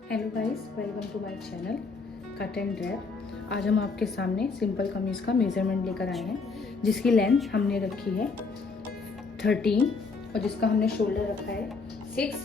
Hello guys, welcome to my channel cut and drape. आज हम आपके सामने सिंपल कमीज़ का मेज़रमेंट लेकर आए हैं, जिसकी लेंथ हमने रखी है 13 और जिसका हमने शोल्डर रखा है 6,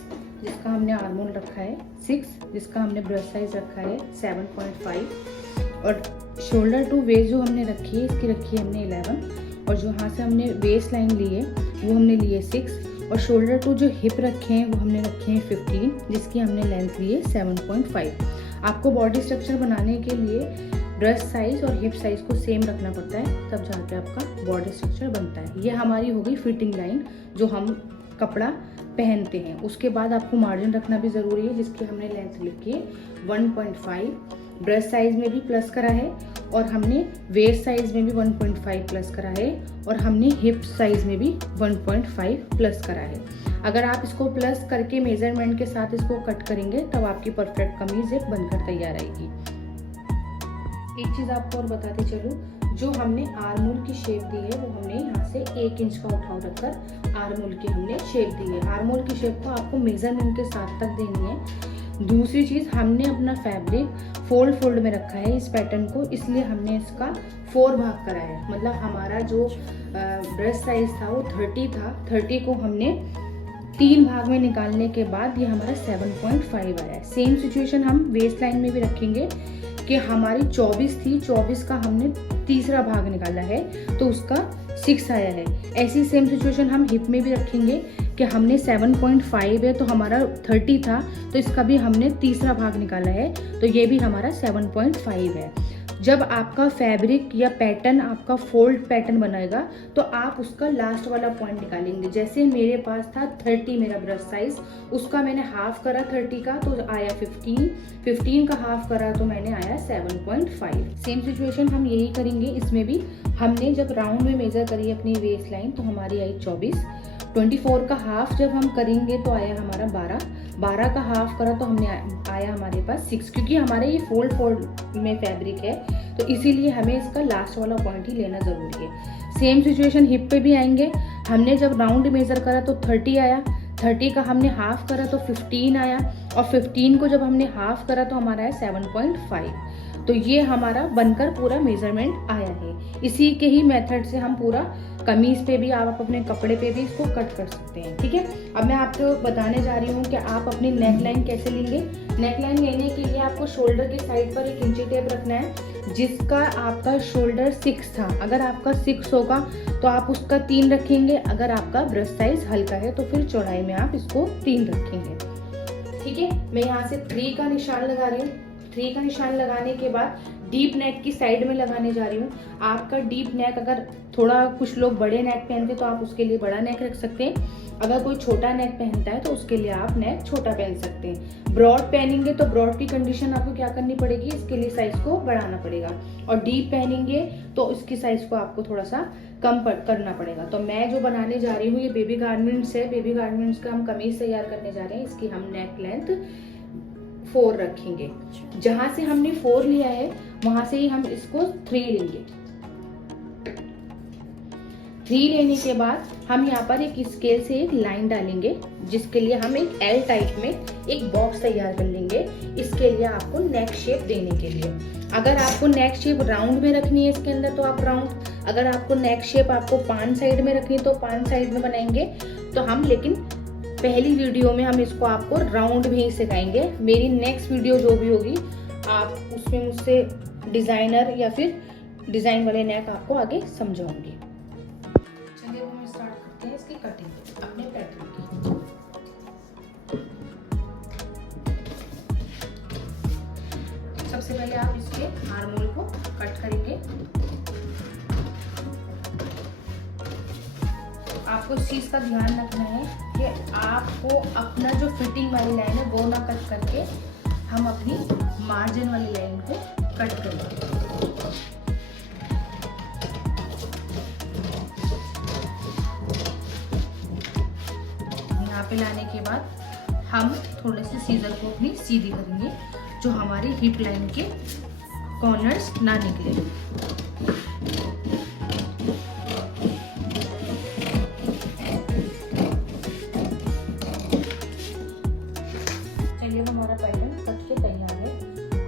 जिसका हमने आर्मोल रखा है 6, जिसका हमने ब्रेस्ट साइज रखा है 7.5 और शोल्डर टू वेस्ट जो हमने रखी है इसकी रखी है हमने 11 और जो यहाँ से हमने वेस्ट लाइन ली है वो हमने ली है 6 और शोल्डर टू जो हिप रखे हैं वो हमने रखे हैं 15, जिसकी हमने लेंथ ली है 7.5। आपको बॉडी स्ट्रक्चर बनाने के लिए ब्रेस्ट साइज और हिप साइज को सेम रखना पड़ता है, तब जाके आपका बॉडी स्ट्रक्चर बनता है। ये हमारी हो गई फिटिंग लाइन जो हम कपड़ा पहनते हैं। उसके बाद आपको मार्जिन रखना भी ज़रूरी है, जिसकी हमने लेंथ लिखी है 1.5। ब्रेस्ट साइज में भी प्लस करा है और हमने वेस्ट साइज में भी 1.5 प्लस करा है और हमने हिप साइज में भी 1.5 प्लस करा है। अगर आप इसको प्लस करके मेजरमेंट के साथ इसको कट करेंगे तब आपकी परफेक्ट कमीज एक बनकर तैयार आएगी। एक चीज़ आपको और बताते चलूँ, जो हमने आर्मोल की शेप दी है वो हमने यहाँ से 1 इंच का उठाव रखकर आर्मोल की हमने शेप दी है। आर्मोल की शेप को आपको मेजरमेंट के साथ तक देनी है। दूसरी चीज़, हमने अपना फैब्रिक फोल्ड में रखा है इस पैटर्न को, इसलिए हमने इसका 4 भाग करा है। मतलब हमारा जो ब्रेस्ट साइज था वो 30 था, 30 को हमने 3 भाग में निकालने के बाद ये हमारा 7.5 आया है। सेम सिचुएशन हम वेस्ट लाइन में भी रखेंगे कि हमारी 24 थी, 24 का हमने तीसरा भाग निकाला है तो उसका 6 आया है। ऐसी सेम सिचुएशन हम हिप में भी रखेंगे कि हमने 7.5 है तो हमारा 30 था तो इसका भी हमने तीसरा भाग निकाला है तो ये भी हमारा 7.5 है। जब आपका फैब्रिक या पैटर्न आपका फोल्ड पैटर्न बनाएगा तो आप उसका लास्ट वाला पॉइंट निकालेंगे। जैसे मेरे पास था 30 मेरा ब्रेस्ट साइज, उसका मैंने हाफ करा 30 का तो आया 15, 15 का हाफ करा तो मैंने आया 7.5। सेम सिचुएशन हम यही करेंगे इसमें भी। हमने जब राउंड में मेजर करी अपनी वेस्ट लाइन तो हमारी आई 24, 24 का हाफ जब हम करेंगे तो आया हमारा 12, 12 का हाफ करा तो हमने आया हमारे पास 6, क्योंकि हमारे ये फोल्ड में फैब्रिक है तो इसीलिए हमें इसका लास्ट वाला पॉइंट ही लेना ज़रूरी है। सेम सिचुएशन हिप पे भी आएंगे। हमने जब राउंड मेज़र करा तो 30 आया, 30 का हमने हाफ करा तो 15 आया और 15 को जब हमने हाफ करा तो हमारा है 7.5। तो ये हमारा बनकर पूरा मेजरमेंट आया है। इसी के ही मेथड से हम पूरा कमीज पे भी, आप अपने कपड़े पे भी इसको कट कर सकते हैं। ठीक है, अब मैं आपको बताने जा रही हूँ कि आप अपनी नेक लाइन कैसे लेंगे। नेक लाइन लेने के लिए आपको शोल्डर के साइड पर 1 इंची टेप रखना है, जिसका आपका शोल्डर 6 था। अगर आपका 6 होगा तो आप उसका 3 रखेंगे। अगर आपका ब्रेस्ट साइज हल्का है तो फिर चौड़ाई में आप इसको 3 रखेंगे। ठीक है, मैं यहाँ से 3 का निशान लगा रही हूँ। 3 का निशान लगाने के बाद डीप नेक की साइड में लगाने जा रही हूँ। आपका डीप नेक, अगर थोड़ा कुछ लोग बड़े नेक पहनते हैं तो आप उसके लिए बड़ा नेक रख सकते हैं। अगर कोई छोटा नेक पहनता है तो उसके लिए आप नेक छोटा पहन सकते हैं। ब्रॉड पहनेंगे तो ब्रॉड की कंडीशन आपको क्या करनी पड़ेगी, इसके लिए साइज को बढ़ाना पड़ेगा। और डीप पहनेंगे तो इसकी साइज को आपको थोड़ा सा कम करना पड़ेगा। तो मैं जो बनाने जा रही हूँ ये बेबी गारमेंट्स है। बेबी गारमेंट्स का हम कमीज तैयार करने जा रहे हैं। इसकी हम नेक लेंथ 4 रखेंगे। जहां से हमने 4 लिया है वहां से ही हम इसको 3 लेंगे। 3 लेने के बाद हम यहाँ पर एक स्केल से एक लाइन डालेंगे, जिसके लिए हम एक एल टाइप में एक बॉक्स तैयार कर लेंगे। इसके लिए आपको नेक शेप देने के लिए, अगर आपको नेक शेप राउंड में रखनी है इसके अंदर तो आप राउंड, अगर आपको नेक शेप आपको 5 साइड में रखनी है तो 5 साइड में बनाएंगे। तो हम लेकिन पहली वीडियो में हम इसको आपको राउंड में ही सिखाएंगे। मेरी नेक्स्ट वीडियो जो भी होगी आप उसमें मुझसे डिजाइनर या फिर डिजाइन वाले नेक आपको आगे समझाऊंगी। चलिए अब हम स्टार्ट करते हैं इसकी कटिंग अपने पैटर्न की। सबसे पहले आप इसके आर्मोल को कट करेंगे। आपको इस चीज का ध्यान रखना है कि आपको अपना जो फिटिंग वाली लाइन है वो ना कट करके हम अपनी मार्जिन वाली लाइन को कट करेंगे। यहाँ पे लाने के बाद हम थोड़े से सीजर को अपनी सीधी करेंगे, जो हमारी हिप लाइन के कॉर्नर्स ना निकले। हमारा पैटर्न कट के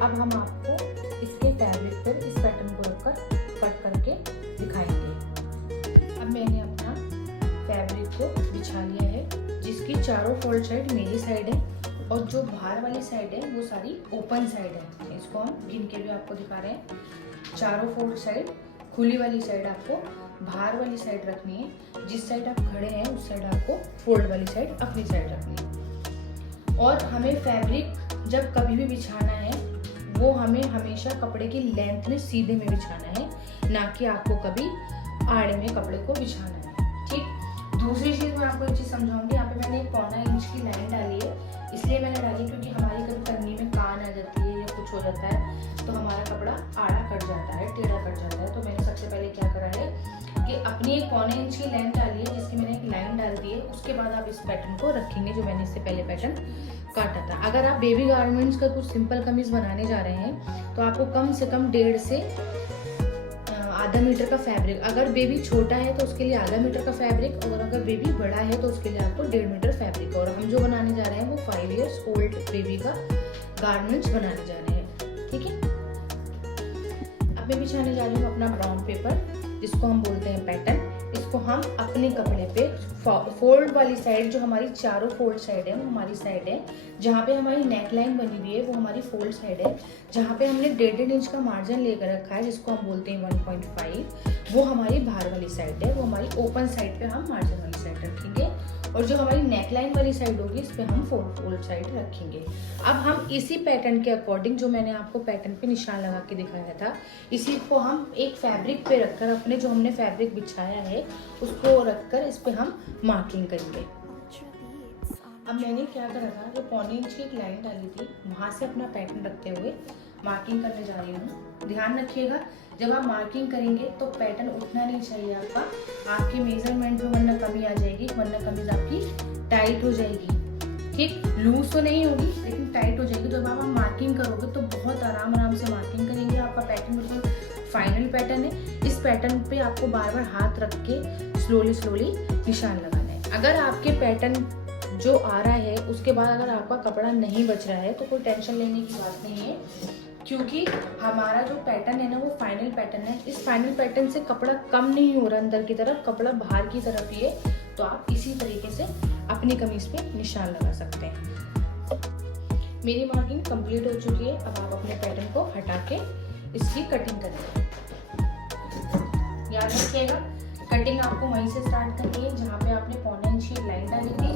अब हम आपको इसके फैब्रिक पर इस पैटर्न को रखकर कट करके दिखाएंगे। अब मैंने अपना फैब्रिक को बिछा लिया है, जिसकी चारों फोल्ड साइड मेरी साइड है और जो बाहर वाली साइड है वो सारी ओपन साइड है। इसको हम गिन के भी आपको दिखा रहे हैं। चारों फोल्ड साइड, खुली वाली साइड आपको बाहर वाली साइड रखनी है। जिस साइड आप खड़े हैं उस साइड आपको फोल्ड वाली साइड अपनी साइड रखनी है। और हमें फैब्रिक जब कभी भी बिछाना है वो हमें हमेशा कपड़े की लेंथ में सीधे में बिछाना है, ना कि आपको कभी आड़े में कपड़े को बिछाना है। ठीक। दूसरी चीज़ मैं आपको एक चीज़ समझाऊंगी। यहाँ पे मैंने 1.25 इंच की लाइन डाली है, इसलिए मैंने डाली क्योंकि हमारी कभी कन्नी में कान आ जाती है या कुछ हो जाता है तो हमारा कपड़ा आड़ा कट जाता है, टेढ़ा कट जाता है। तो मैंने सबसे पहले क्या करा है कि अपनी 1.25 इंच की लेंथ डाली है, जिसकी मैंने एक लाइन डाल दी है। उसके बाद आप इस पैटर्न को रखेंगे जो मैंने इससे पहले पैटर्न काटा था। अगर आप बेबी गारमेंट्स का कुछ सिंपल कमीज बनाने जा रहे हैं तो आपको कम से कम 1.5 से आधा मीटर का फैब्रिक, अगर बेबी छोटा है तो उसके लिए आधा मीटर का फैब्रिक, और अगर बेबी बड़ा है तो उसके लिए आपको 1.5 मीटर फैब्रिक। और हम जो बनाने जा रहे हैं वो 5 इयर्स ओल्ड बेबी का गारमेंट्स बनाने जा रहे हैं। ठीक है। अब मैं बिछाने जा रही हूँ अपना ब्राउन पेपर, जिसको हम बोलते हैं पैटर्न। इसको हम अपने कपड़े पे फोल्ड वाली साइड, जो हमारी चारों फोल्ड साइड है वो हमारी साइड है, जहाँ पे हमारी नेक लाइन बनी हुई है वो हमारी फोल्ड साइड है, जहाँ पे हमने 1.5 इंच का मार्जिन लेकर रखा है जिसको हम बोलते हैं 1.5, वो हमारी बाहर वाली साइड है। वो हमारी ओपन साइड पे हम मार्जिन वाली साइड रखेंगे, और जो हमारी नेक लाइन वाली साइड होगी इस पे हम फोल्ड साइड रखेंगे। अब हम इसी पैटर्न के अकॉर्डिंग, जो मैंने आपको पैटर्न पे निशान लगा के दिखाया था, इसी को हम एक फैब्रिक पे रखकर, अपने जो हमने फैब्रिक बिछाया है उसको रखकर इस पे हम मार्किंग करेंगे। अब मैंने क्या करा था, जो 1.25 इंच की एक लाइन डाली थी वहां से अपना पैटर्न रखते हुए मार्किंग करने जा रही हूँ। ध्यान रखिएगा, जब आप मार्किंग करेंगे तो पैटर्न उठना नहीं चाहिए आपका, आपकी मेजरमेंट में वरना कमी आ जाएगी, वरना कमीज आपकी टाइट हो जाएगी। ठीक, लूज तो नहीं होगी लेकिन टाइट हो जाएगी। जब आप मार्किंग करोगे तो बहुत आराम से मार्किंग करेंगे। आपका पैटर्न बिल्कुल फाइनल पैटर्न है। इस पैटर्न पे आपको बार बार हाथ रख के स्लोली निशान लगाना है। अगर आपके पैटर्न जो आ रहा है उसके बाद अगर आपका कपड़ा नहीं बच रहा है तो कोई टेंशन लेने की बात नहीं है, क्योंकि हमारा जो पैटर्न है ना वो फाइनल पैटर्न है। इस फाइनल पैटर्न से कपड़ा कम नहीं हो रहा अंदर की तरफ, कपड़ा बाहर की तरफ ही है। तो आप इसी तरीके से अपनी कमीज पे निशान लगा सकते हैं। मेरी मार्किंग कंप्लीट हो चुकी है। अब आप अपने पैटर्न को हटा के इसकी कटिंग करेंगे। याद रखिएगा, कटिंग आपको वहीं से स्टार्ट करनी है जहाँ पे आपने 1.25 इंच की लाइन डाली थी।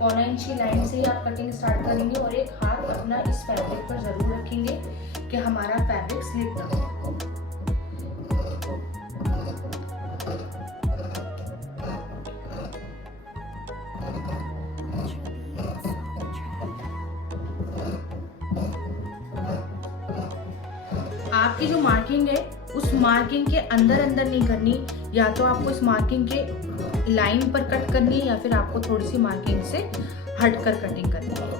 1.25 इंच की लाइन से ही आप कटिंग स्टार्ट करेंगे, और एक हाथ अपना इस फैब्रिक पर जरूर रखेंगे कि हमारा फैब्रिक स्लिप ना हो। आपकी जो मार्किंग है उस मार्किंग के अंदर नहीं करनी, या तो आपको इस मार्किंग के लाइन पर कट करनी है या फिर आपको थोड़ी सी मार्किंग से हटकर कटिंग करनी है।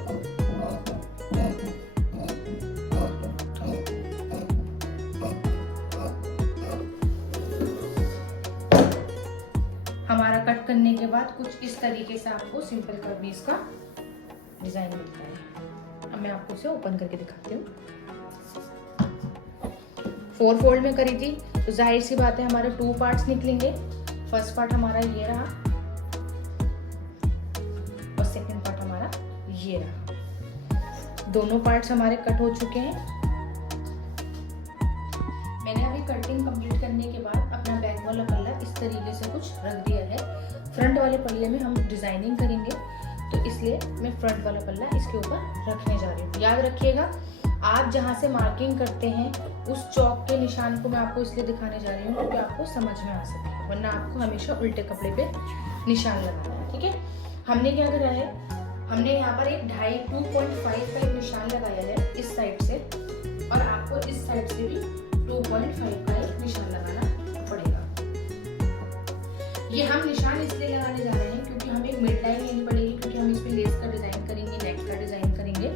हमारा कट करने के बाद कुछ इस तरीके से आपको सिंपल कमीज का डिजाइन मिलता है। अब मैं आपको इसे ओपन करके दिखाती हूँ। 4 फोल्ड में करी थी तो जाहिर सी बात है हमारे 2 पार्ट्स निकलेंगे। फर्स्ट पार्ट हमारा ये रहा और सेकंड पार्ट हमारा ये रहा। दोनों पार्ट्स हमारे कट हो चुके हैं। मैंने अभी कटिंग कंप्लीट करने के बाद अपना बैक वाला पल्ला इस तरीके से कुछ रख दिया है। फ्रंट वाले पल्ले में हम डिजाइनिंग करेंगे तो इसलिए मैं फ्रंट वाला पल्ला इसके ऊपर रखने जा रही हूँ। याद रखिएगा, आप जहाँ से मार्किंग करते हैं उस चौक के निशान को मैं आपको इसलिए दिखाने जा रही हूँ क्योंकि आपको समझ में आ सके, वरना आपको हमेशा उल्टे कपड़े पे निशान लगाना है। ठीक है, हमने क्या करा है, हमने यहाँ पर एक 2.55 निशान लगाया है इस साइड से, और आपको इस साइड से भी 2.5 का एक निशान लगाना पड़ेगा। ये हम निशान इसलिए लगाने जा रहे हैं क्योंकि हमें एक मिड लाइन लेनी पड़ेगी, क्योंकि हम इसमें लेस का डिजाइन करेंगे, नेक का डिजाइन करेंगे,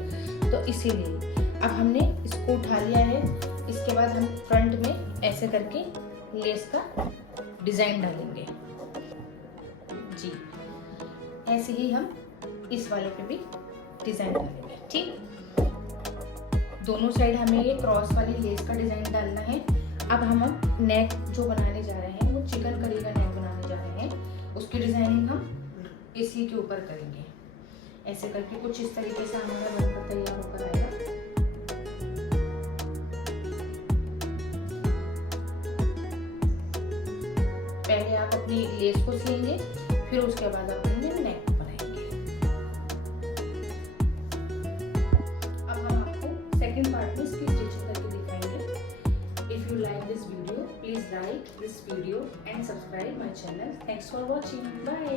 तो इसीलिए। अब हमने इसको उठा लिया है। इसके बाद हम फ्रंट में ऐसे करके लेस का डिजाइन डालेंगे जी। ऐसे ही हम इस वाले पे भी डिजाइन डालेंगे। ठीक, दोनों साइड हमें ये क्रॉस वाली लेस का डिज़ाइन डालना है। अब हम नेक जो बनाने जा रहे हैं वो चिकन करी का नेक बनाने जा रहे हैं। उसकी डिज़ाइनिंग हम इसी के ऊपर करेंगे। ऐसे करके कुछ इस तरीके से हमारा बनकर तैयार होकर आएगा। पहले आप अपनी लेस को सिलेंगे, फिर उसके बाद आप अपने नेक बनाएंगे। अब हम आपको सेकंड पार्ट में इसकी स्टिचिंग करके दिखाएंगे। If you like this video, please like this video and subscribe my channel. Thanks for watching. Bye.